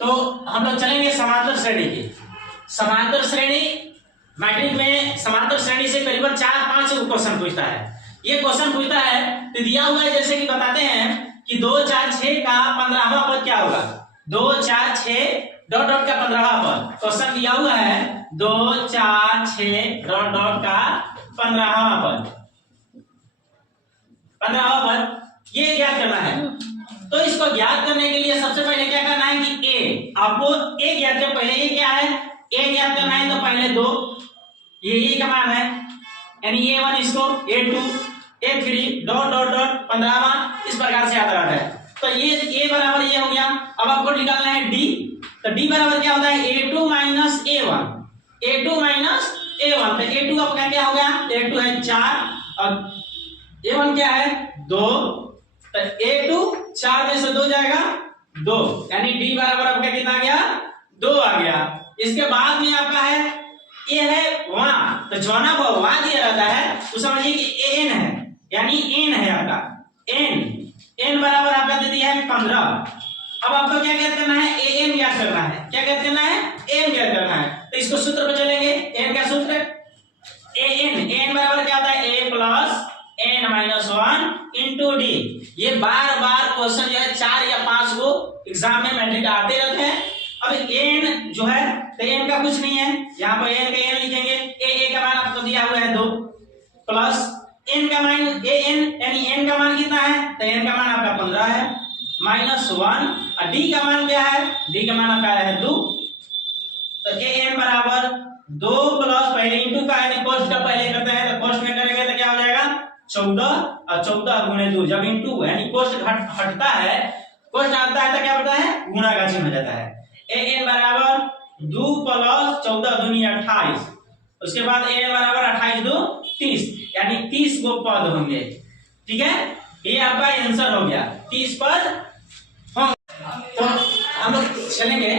तो हम लोग चलेंगे समांतर श्रेणी की। समांतर श्रेणी मैट्रिक में समांतर श्रेणी से करीबन 4-5 क्वेश्चन पूछता है। ये क्वेश्चन पूछता है तो दिया हुआ है, जैसे कि बताते हैं कि 2 4 6 का 15वां पद क्या होगा। 2 4 6 डॉट डॉट का 15वां पद क्वेश्चन दिया हुआ है। 2 4 6 डॉट डॉट का 15वां पद, 15वां पद ये ज्ञात करना है। तो इसको ज्ञात करने के लिए सबसे पहले क्या करना है कि ए, आपको ए ज्ञात कर, पहले ए क्या है, ए ज्ञात करना है। तो पहले 2 ये का मान है, यानी A1 इसको A2 A3 dot dot dot 15वां, इस प्रकार से आता रहता है। तो ये A बराबर ये हो गया। अब आपको निकालना है D, तो D बराबर क्या होता है A2 minus A1, A2 minus A1। तो A2 आपका क्या हो गया, A2 है 4 और A1 क्या है 2, तो A2 4 में से 2 जाएगा 2, यानी D बराबर आपका कितना आ गया 2 आ गया। इसके बाद में आपका है ये है वहां, तो जौना को वहां दिया रहता है तो समझिए कि एन है, यानी एन है आपका एन, एन बराबर आपका दे दिया है 15। अब आपको क्या ज्ञात करना है, ए एन ज्ञात करना है। क्या ज्ञात करना है, एन ज्ञात करना है। तो इसको सूत्र पे चलेंगे। एन का सूत्र ए एन, एन बराबर क्या होता है A plus N minus 1 into D. ये बार बार क्वेश्चन जो है 4 या 5 को एग्जाम में मैट्रिक आते रहते हैं। अब एन जो है तो एन का कुछ नहीं है, यहाँ पर एन का एन लिखेंगे। ए का मान आपको दिया हुआ है 2 प्लस एन का मान ए एन, यानी एन का मान कितना है, तो एन का मान आपका 15 है माइनस 1 और डी का मान क्या है, डी का मान आपका है 2। तो ए एन बराबर 2 प्लस पहले इंटू का, यानी कोष्ट का पहले करते हैं तो कोष्ट में करेंगे तो क्या हो जाएगा 14 और 14 गुणे 2, जब इंटू यानी कोष्ट हटता है, कोष्ट आता है तो क्या होता है गुणा का चिन्ह हो जाता है। ए एन बराबर 2 प्लस 14 दूनी 28, उसके बाद ए एन बराबर 28 2 30, यानी 30 गो पद होंगे। ठीक है, ये आपका आंसर हो गया, 30 पद होंगे। तो हम लोग चलेंगे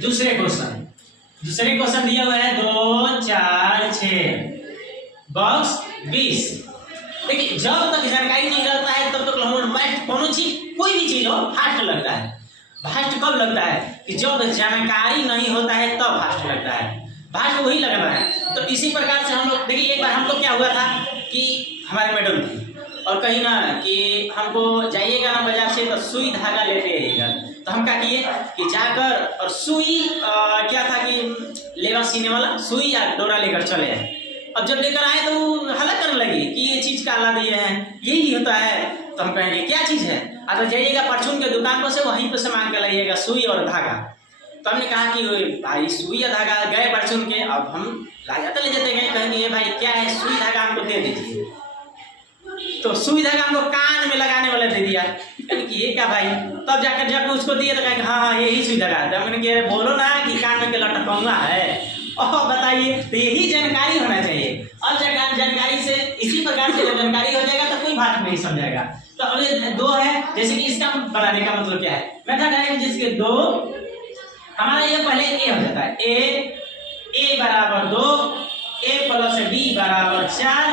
दूसरे क्वेश्चन। दूसरे क्वेश्चन दिया हुआ है 2 4 6 बॉक्स 20। देखिए जब तक जानकारी नहीं रहता है तब तक हम मैथ कोनो चीज कोई भी चीज हो फास्ट लगता है। फास्ट कब लगता है कि जब जानकारी नहीं होता है तब फास्ट लगता है, फास्ट वही लगना है। तो इसी प्रकार से हम लोग देखिए, एक बार हमको क्या हुआ था कि हमारे मैडम थी और कहीं ना कि हमको जाइएगा ना बाजार से तो सुई धागा लेते आइएगा। तो हम क्या किए कि जाकर और सुई क्या था कि लेगा सीने वाला सुई या डोरा लेकर चले आए। अब जब लेकर आए तो हल्ला करने लगी कि ये चीज का ला दिए हैं, यही होता है। तो हम कहेंगे क्या चीज है, अगर जाइएगा परचून के दुकान पर से वहीं पर से मांग कर लाइएगा सुई और धागा। तो हमने कहा कि भाई सुई या धागा, गए परचून के, अब हम ला जाते ले जाते गए, कहेंगे ये भाई क्या है सुई धागा हमको दे दीजिए। तो सुई धागा हमको कान में लगाने वाला दे दिया, कि ये क्या भाई। तब जाकर जब उसको दिए तो कहेंगे हाँ यही सुई धागा है। तो हमने बोलो ना कि कान में के लटकाऊंगा है, और बताइए। तो यही जानकारी होना चाहिए। और जानकारी से इसी प्रकार से जब जानकारी हो जाएगा तो कोई बात नहीं समझेगा। तो अगले 2 है, जैसे कि इसका बनाने का मतलब क्या है, मेथड है जिसके 2 हमारा ये पहले ए हो जाता है। ए बराबर 2, ए प्लस डी बराबर 4,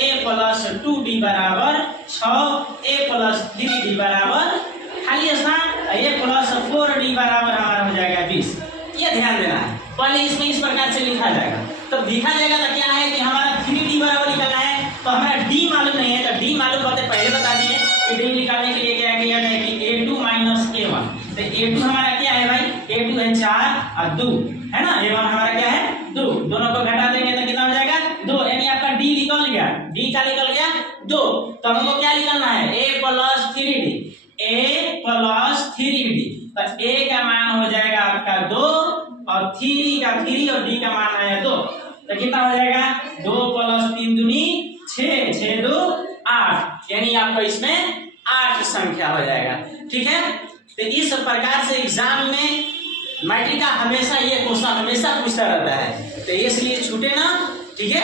ए प्लस 2डी बराबर 6, ए प्लस 3डी बराबर खाली स्थान, ए प्लस 4डी बराबर हमारा हो जाएगा 20। ये ध्यान देना है, पहले इसमें इस प्रकार से लिखा जाएगा। तो लिखा जाएगा तो क्या है कि हमारा 3D बराबर निकलना है। तो हमारा D मालूम नहीं है, तो D मालूम करते पहले बता दिए कि D निकालने के लिए क्या है कि A2 माइनस A1। तो A2 हमारा क्या है भाई, A2 है 4 और 2 है ना, A1 हमारा क्या है 2, दोनों को घटा देंगे तो कितना हो जाएगा 2, यानी आपका D निकल गया। D का निकल गया 2। तो हमको क्या निकलना है A plus 3D, A plus 3D। तो A का मान हो जाएगा आपका 2 और 3 का 3 और D का मान आया 2। तो कितना हो जाएगा 2 प्लस 3 दूनी 6, 6 2 8, यानी आपको इसमें 8 संख्या हो जाएगा। ठीक है, तो इस प्रकार से एग्जाम में मैट्रिक का हमेशा ये क्वेश्चन हमेशा पूछता रहता है, तो इसलिए छूटे ना। ठीक है।